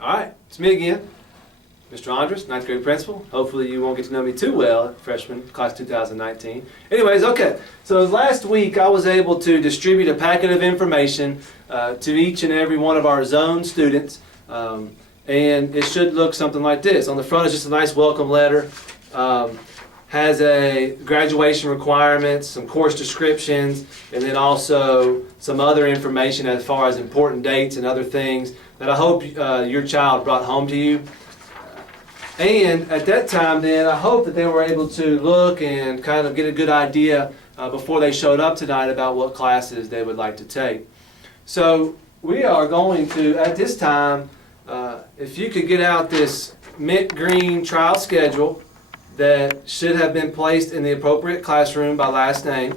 All right, it's me again, Mr. Andres, ninth grade principal. Hopefully you won't get to know me too well, freshman, class 2019. Anyways, okay, so last week I was able to distribute a packet of information to each and every one of our zone students, and it should look something like this. On the front is just a nice welcome letter. Has a graduation requirements, some course descriptions, and then also some other information as far as important dates and other things that I hope your child brought home to you. And at that time then, I hope that they were able to look and kind of get a good idea before they showed up tonight about what classes they would like to take. So we are going to, at this time, if you could get out this mint green trial schedule that should have been placed in the appropriate classroom by last name.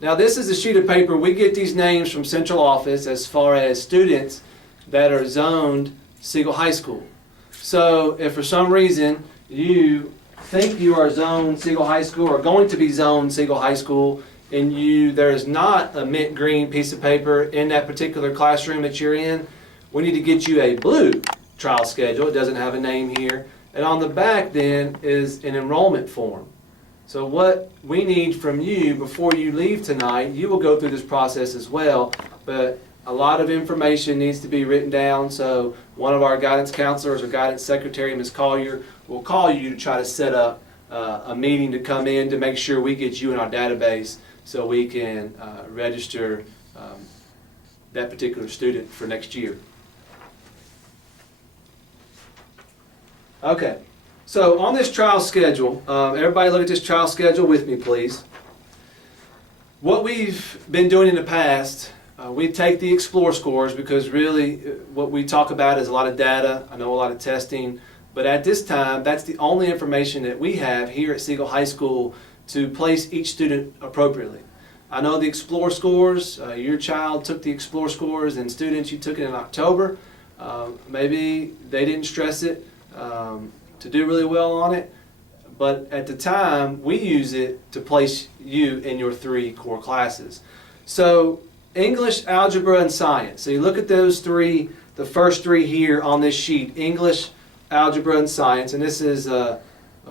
Now this is a sheet of paper. We get these names from central office as far as students that are zoned Siegel High School. So if for some reason you think you are zoned Siegel High School or going to be zoned Siegel High School and there is not a mint green piece of paper in that particular classroom that you're in, we need to get you a blue trial schedule. It doesn't have a name here. And on the back then is an enrollment form. So what we need from you before you leave tonight, you will go through this process as well, but a lot of information needs to be written down, so one of our guidance counselors or guidance secretary, Ms. Collier, will call you to try to set up a meeting to come in to make sure we get you in our database so we can register that particular student for next year. Okay, so on this trial schedule, everybody look at this trial schedule with me, please. What we've been doing in the past, we take the Explore scores because really what we talk about is a lot of data, I know a lot of testing, but at this time that's the only information that we have here at Siegel High School to place each student appropriately. I know the Explore scores, your child took the Explore scores and students, you took it in October. Maybe they didn't stress it to do really well on it, but at the time we use it to place you in your 3 core classes. So English, algebra, and science. So you look at those 3, the first 3 here on this sheet, English, algebra, and science, and this is a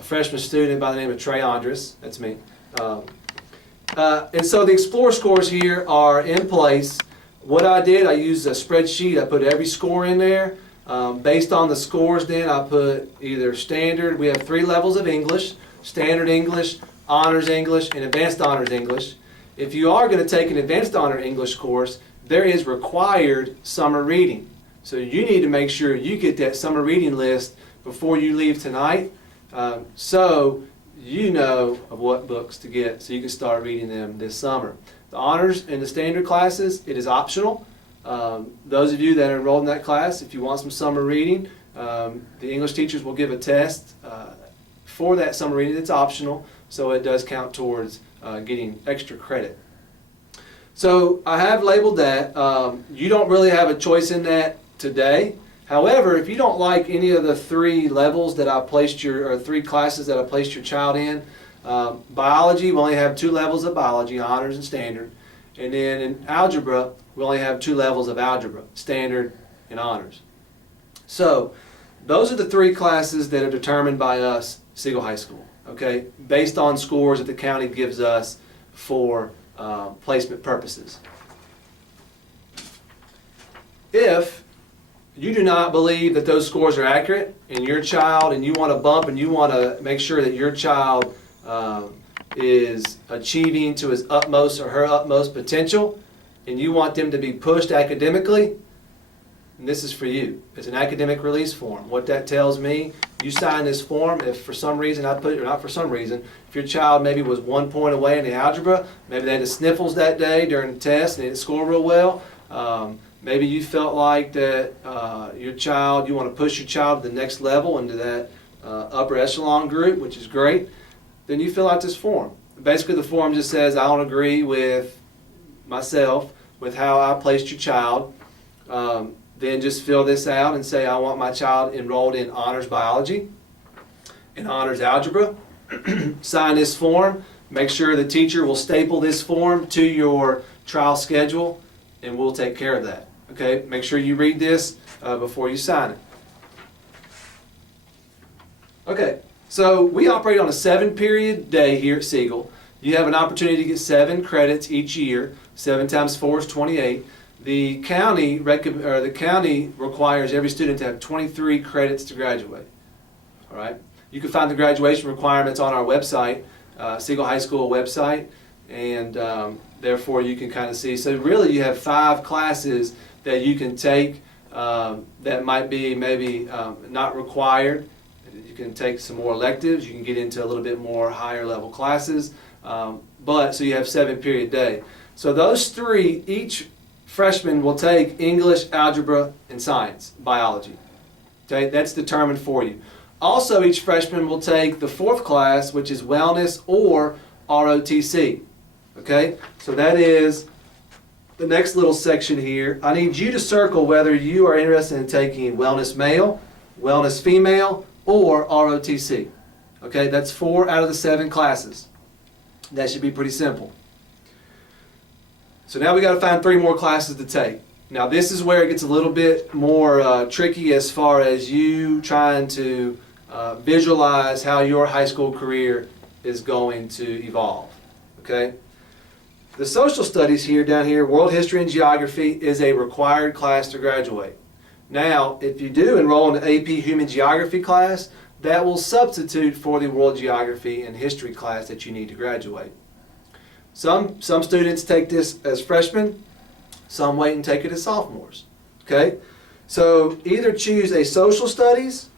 freshman student by the name of Trey Andres, that's me. And so the Explore scores here are in place. What I did, I used a spreadsheet, I put every score in there. Based on the scores then, I put either standard, we have 3 levels of English, standard English, honors English, and advanced honors English. If you are going to take an advanced honor English course, there is required summer reading. So you need to make sure you get that summer reading list before you leave tonight, so you know of what books to get so you can start reading them this summer. The honors and the standard classes, it is optional. Those of you that are enrolled in that class, if you want some summer reading, the English teachers will give a test for that summer reading. It's optional, so it does count towards getting extra credit. So I have labeled that. You don't really have a choice in that today. However, if you don't like any of the 3 levels that I placed or 3 classes that I placed your child in, biology, we only have 2 levels of biology, honors and standard. And then in algebra, we only have 2 levels of algebra, standard and honors. So those are the 3 classes that are determined by us, Siegel High School, okay, based on scores that the county gives us for placement purposes. If you do not believe that those scores are accurate and your child, and you want to bump and you want to make sure that your child is achieving to his utmost or her utmost potential, and you want them to be pushed academically, and this is for you. It's an academic release form. What that tells me, you sign this form if for some reason I put it, or not for some reason, if your child maybe was 1 point away in the algebra, maybe they had the sniffles that day during the test and they didn't score real well, maybe you felt like that your child, you want to push your child to the next level into that upper echelon group, which is great, then you fill out this form. Basically the form just says, I don't agree with myself with how I placed your child. Then just fill this out and say, I want my child enrolled in honors biology and honors algebra. Sign this form. Make sure the teacher will staple this form to your trial schedule, and we'll take care of that. Okay, make sure you read this before you sign it. Okay, so we operate on a 7-period day here at Siegel. You have an opportunity to get 7 credits each year. 7 times 4 is 28. The county requires every student to have 23 credits to graduate. All right. You can find the graduation requirements on our website, Siegel High School website, and therefore you can kind of see. So really, you have 5 classes that you can take that might be maybe not required. You can take some more electives. You can get into a little bit more higher level classes. So you have 7-period day. So those 3, each freshman will take English, algebra, and science, biology. Okay, that's determined for you. Also, each freshman will take the 4th class, which is wellness or ROTC. Okay, so that is the next little section here. I need you to circle whether you are interested in taking wellness male, wellness female, or ROTC. Okay, that's 4 out of the 7 classes. That should be pretty simple. So now we got to find 3 more classes to take. Now this is where it gets a little bit more tricky as far as you trying to visualize how your high school career is going to evolve. Okay? The social studies here, down here, world history and geography is a required class to graduate. Now, if you do enroll in the AP Human Geography class, that will substitute for the world geography and history class that you need to graduate. Some students take this as freshmen, some wait and take it as sophomores. Okay? So either choose a social studies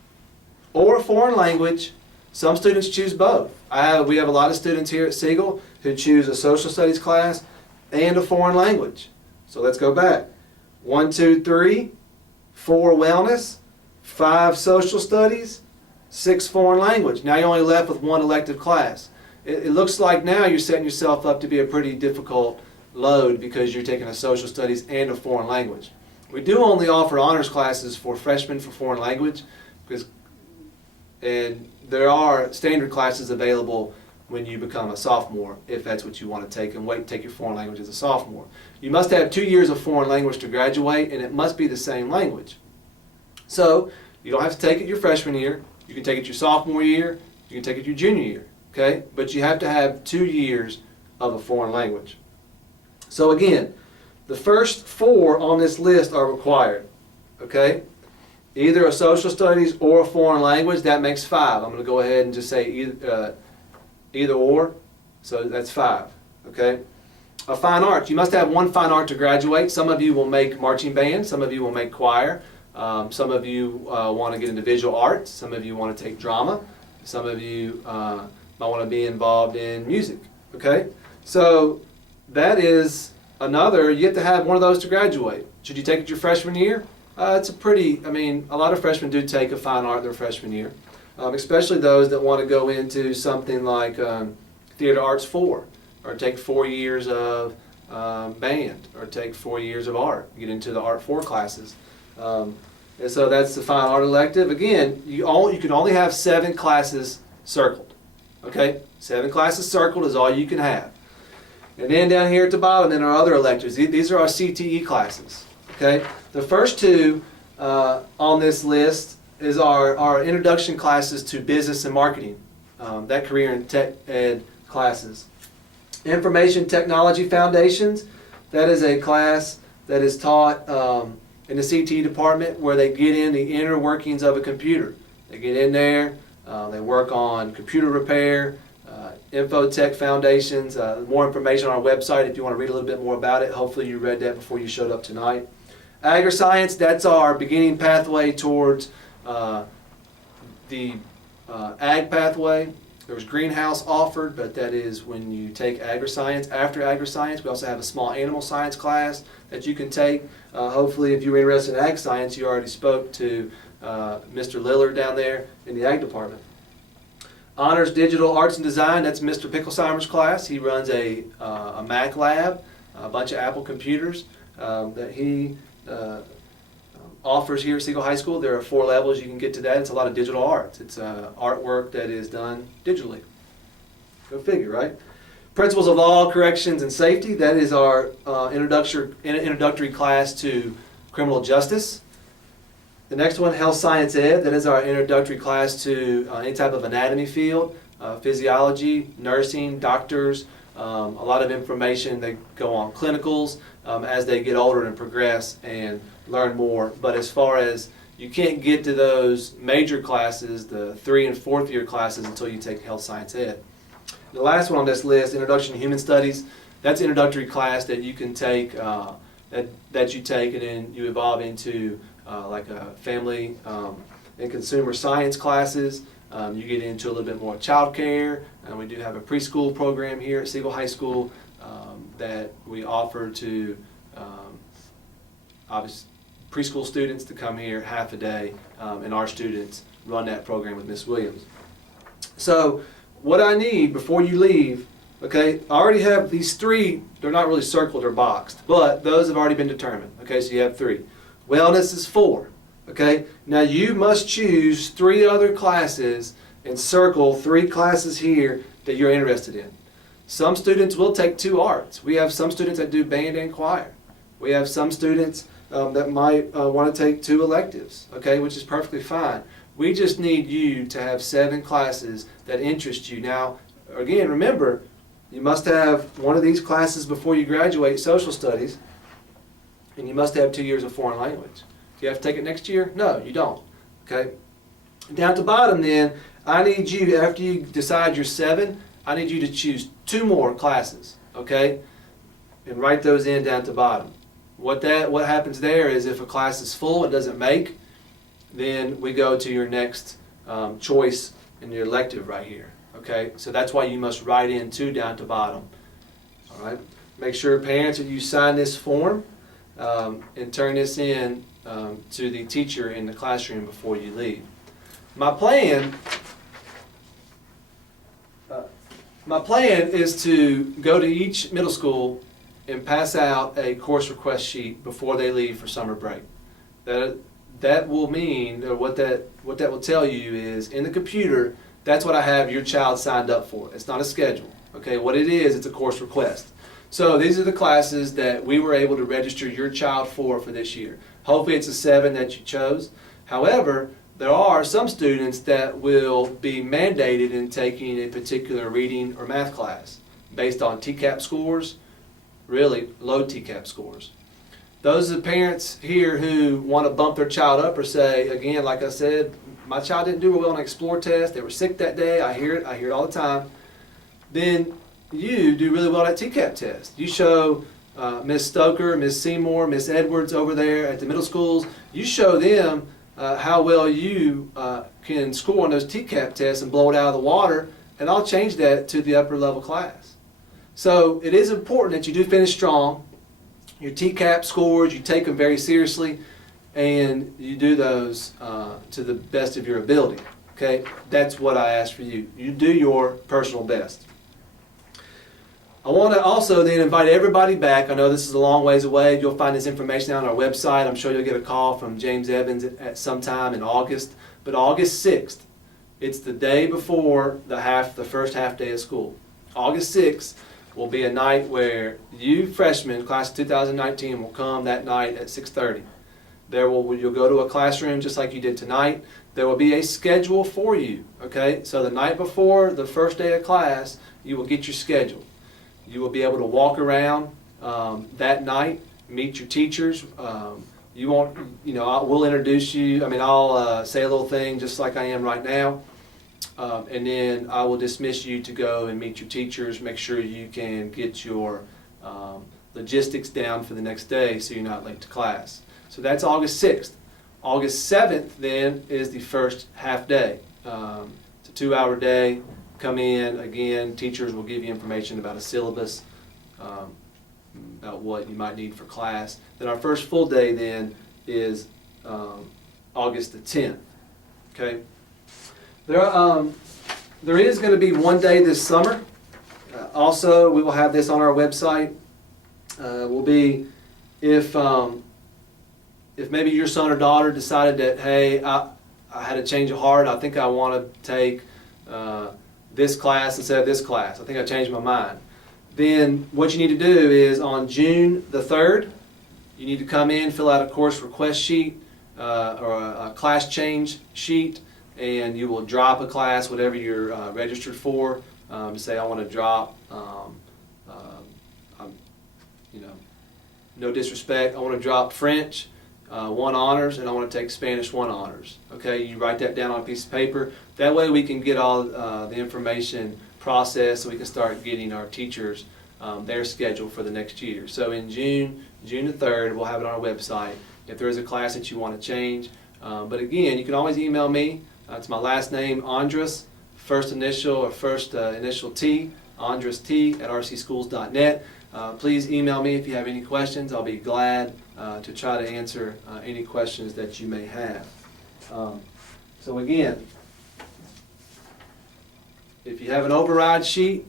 or a foreign language. Some students choose both. We have a lot of students here at Siegel who choose a social studies class and a foreign language. So let's go back. 1, 2, 3, 4 wellness, 5 social studies, 6 foreign language. Now you're only left with 1 elective class. It looks like now you're setting yourself up to be a pretty difficult load because you're taking a social studies and a foreign language. We do only offer honors classes for freshmen for foreign language, and there are standard classes available when you become a sophomore, if that's what you want to take, and wait and take your foreign language as a sophomore. You must have 2 years of foreign language to graduate, and it must be the same language. So you don't have to take it your freshman year. You can take it your sophomore year. You can take it your junior year. Okay? But you have to have 2 years of a foreign language. So again, the first 4 on this list are required. Okay? Either a social studies or a foreign language, that makes 5. I'm going to go ahead and just say either or, so that's 5. Okay? A fine arts. You must have 1 fine art to graduate. Some of you will make marching band. Some of you will make choir. Some of you want to get into visual arts. Some of you want to take drama. Some of you might want to be involved in music. Okay? So that is another, you have to have one of those to graduate. Should you take it your freshman year? It's a lot of freshmen do take a fine art their freshman year, especially those that want to go into something like Theater Arts 4, or take 4 years of band, or take 4 years of art, get into the Art 4 classes. And so that's the fine art elective. Again, you can only have 7 classes circled. Okay? 7 classes circled is all you can have. And then down here at the bottom, then our other electives. These are our CTE classes. Okay? The first 2 on this list is our introduction classes to business and marketing, that career and tech ed classes. Information Technology Foundations, that is a class that is taught in the CTE department where they get in the inner workings of a computer. They get in there, they work on computer repair, Infotech Foundations, more information on our website if you want to read a little bit more about it. Hopefully you read that before you showed up tonight. Agri-Science, that's our beginning pathway towards the ag pathway. There's greenhouse offered, but that is when you take Agri-Science. After Agri-Science, we also have a small animal science class that you can take. Hopefully, if you're interested in ag science, you already spoke to Mr. Lillard down there in the ag department. Honors Digital Arts and Design, that's Mr. Picklesheimer's class. He runs a Mac lab, a bunch of Apple computers that he offers here at Siegel High School. There are 4 levels you can get to that. It's a lot of digital arts. It's artwork that is done digitally. Go figure, right? Principles of Law, Corrections, and Safety. That is our introductory class to criminal justice. The next one, health science ed. That is our introductory class to any type of anatomy field, physiology, nursing, doctors, a lot of information. They go on clinicals as they get older and progress and learn more. But as far as you can't get to those major classes, the 3 and 4th year classes, until you take health science ed. The last one on this list, Introduction to Human Studies. That's an introductory class that you can take, that you take and then you evolve into like a family and consumer science classes. You get into a little bit more child care, and we do have a preschool program here at Siegel High School that we offer to obviously preschool students to come here half a day, and our students run that program with Miss Williams. So what I need before you leave, okay, I already have these 3, they're not really circled or boxed, but those have already been determined. Okay, so you have 3. Wellness is 4. Okay, now you must choose 3 other classes and circle 3 classes here that you're interested in. Some students will take 2 arts. We have some students that do band and choir. We have some students that might want to take 2 electives, okay, which is perfectly fine. We just need you to have 7 classes that interest you. Now, again, remember, you must have one of these classes before you graduate, social studies, and you must have 2 years of foreign language. Do you have to take it next year? No, you don't, okay? Down at the bottom then, I need you, after you decide your 7, I need you to choose 2 more classes, okay? And write those in down at the bottom. What happens there is if a class is full, it doesn't make, then we go to your next choice in your elective right here. Okay, so that's why you must write in 2 down at the bottom. All right, make sure parents that you sign this form and turn this in to the teacher in the classroom before you leave. My plan is to go to each middle school and pass out a course request sheet before they leave for summer break. That will mean, or what that will tell you is, in the computer, that's what I have your child signed up for. It's not a schedule. Okay, what it is, it's a course request. So these are the classes that we were able to register your child for this year. Hopefully it's the 7 that you chose. However, there are some students that will be mandated in taking a particular reading or math class based on TCAP scores, really low TCAP scores. Those are the parents here who want to bump their child up or say, again, like I said, my child didn't do well on an Explore test, they were sick that day, I hear it all the time. Then you do really well at TCAP test. You show Miss Stoker, Miss Seymour, Miss Edwards over there at the middle schools, you show them how well you can score on those TCAP tests and blow it out of the water, and I'll change that to the upper level class. So it is important that you do finish strong. Your TCAP scores, you take them very seriously, and you do those to the best of your ability. Okay, that's what I ask for you. You do your personal best. I want to also then invite everybody back. I know this is a long ways away. You'll find this information out on our website. I'm sure you'll get a call from James Evans at some time in August. But August 6th, it's the day before the first half day of school. August 6th will be a night where you freshmen, class of 2019, will come that night at 6:30. You'll go to a classroom just like you did tonight. There will be a schedule for you. Okay, so the night before the first day of class, you will get your schedule. You will be able to walk around that night, meet your teachers. We'll introduce you. I'll say a little thing just like I am right now. And then I will dismiss you to go and meet your teachers, make sure you can get your logistics down for the next day so you're not late to class. So that's August 6th. August 7th then is the first half day. It's a 2-hour day. Come in, again, teachers will give you information about a syllabus, about what you might need for class. Then our first full day then is August the 10th. Okay. There is going to be one day this summer. Also, we will have this on our website. Will be if maybe your son or daughter decided that, hey, I had a change of heart. I think I want to take this class instead of this class. I think I changed my mind. Then what you need to do is on June the 3rd, you need to come in, fill out a course request sheet or a class change sheet, and you will drop a class, whatever you're registered for. Say I want to drop, you know, no disrespect, I want to drop French 1 honors, and I want to take Spanish 1 honors. Okay, you write that down on a piece of paper. That way we can get all the information processed, so we can start getting our teachers their schedule for the next year. So in June the 3rd, we'll have it on our website if there is a class that you want to change. But again, you can always email me. It's my last name, Andres, first initial T, Andres T at rcschools.net. Please email me if you have any questions. I'll be glad to try to answer any questions that you may have. So again, if you have an override sheet,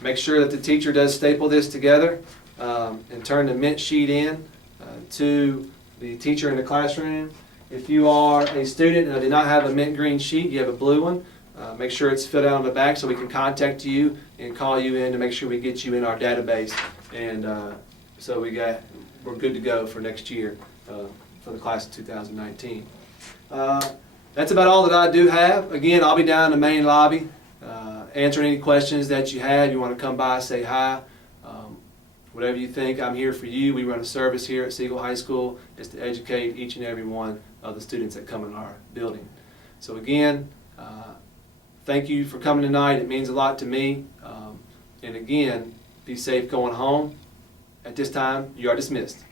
make sure that the teacher does staple this together and turn the mint sheet in to the teacher in the classroom. If you are a student and do not have a mint green sheet, you have a blue one, make sure it's filled out on the back so we can contact you and call you in to make sure we get you in our database, and so we're good to go for next year for the class of 2019. That's about all that I do have. Again, I'll be down in the main lobby answering any questions that you have. You want to come by, say hi, whatever you think, I'm here for you. We run a service here at Siegel High School. It's to educate each and every one of the students that come in our building. So again, thank you for coming tonight. It means a lot to me. And again, be safe going home. At this time, you are dismissed.